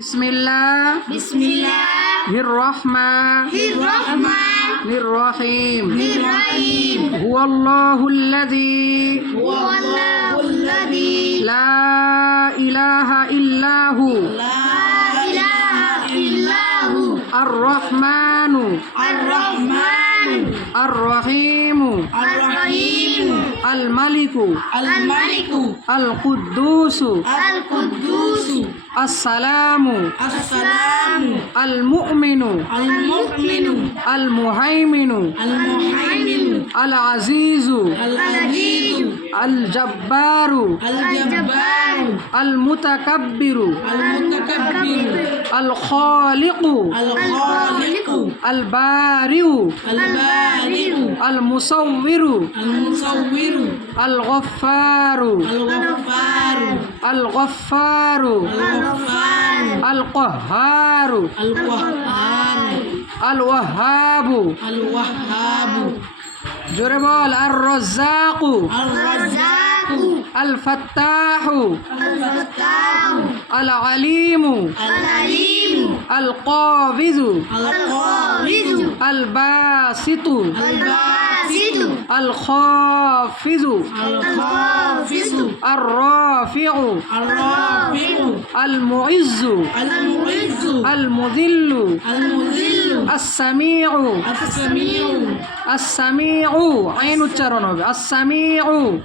بسم الله. بسم الله. الرحمن الرحمن الرحيم الرحيم هو الله الذي هو الله الذي. لا إله إلا هو. لا إله إلا هو. الرحمن. الرحمن. الرحيم. الرحيم. الملك الملك. القدوس. القدوس. السلام. السلام. المؤمن. المؤمن. المهيمن. المهيمن. العزيز. العزيز. الجبار. الجبار. المتكبر. المتكبر. الخالق. الخالق. البارئ. البارئ. المصور المصور الغفار الغفار الغفار الغفار القهار القهار الوهاب الوهاب জোরে বল আর রজ্জাক الرزاق الفتاح الفتاح العليم العليم القابض القابض الباسط الباسط الخافض. الخافض. الخافض. الرافع. الرافع. المعز. المعز. المذل. المذل. السميع. السميع. السميع. عين الترن السميع.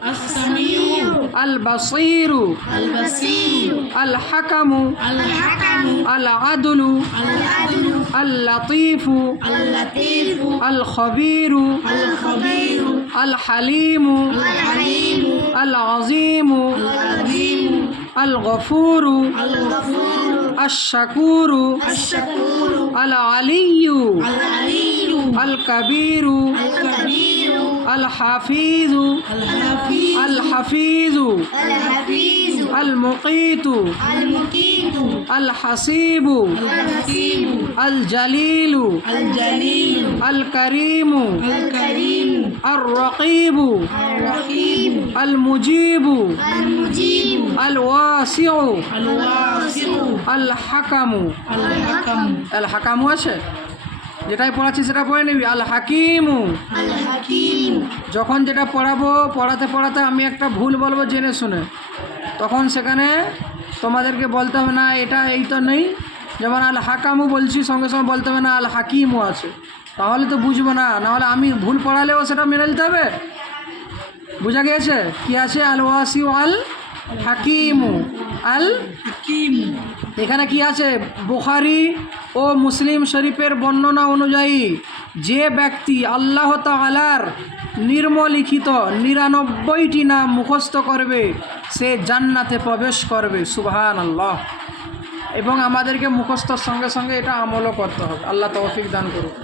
السميع. البصير. البصير. الحكم. الحكم. العدل. العدل. اللطيف اللطيف الخبير الخبير الحليم الحليم العظيم العظيم الغفور الغفور الشكور الشكور العلي العلي الكبير الكبير الحفيظ الحفيظ الحفيظ الحفيظ المقيت المقيت الحسيب الحسيب الجليل الجليل الكريم الكريم الرقيب الرحيم المجيب المجيب الواسع الواسع الحكم الحكم الحكم আছে যেটাই পড়াচ্ছি সেটা পড়ে নিবি আল হাকিমু الحكيم যখন যেটা পড়াবো পড়াতে পড়াতে আমি একটা ভুল বলবো জেনে শুনে তখন সেখানে তোমাদেরকে বলতে হবে, না, এটা এই তো নেই। যেমন আল হাকামু বলছি, সঙ্গে সঙ্গে বলতে হবে, না আল হাকিমও আছে। তাহলে তো বুঝব না, নাহলে আমি ভুল পড়ালেও সেটা মেনে নিতে হবে? বোঝা গিয়েছে? কি আছে? আল ওয়াসিউ আল হাকিমু আল এখানে কি আছে? বুখারি ও মুসলিম শরীফের বর্ণনা অনুযায়ী যে ব্যক্তি আল্লাহ তালার নির্মলিখিত নিরানব্বইটি নাম মুখস্থ করবে, সে জান্নাতে প্রবেশ করবে। সুবহান আল্লাহ এবং আমাদেরকে মুখস্থর সঙ্গে সঙ্গে এটা আমলও করতে হবে। আল্লাহ তৌফিক দান করুক।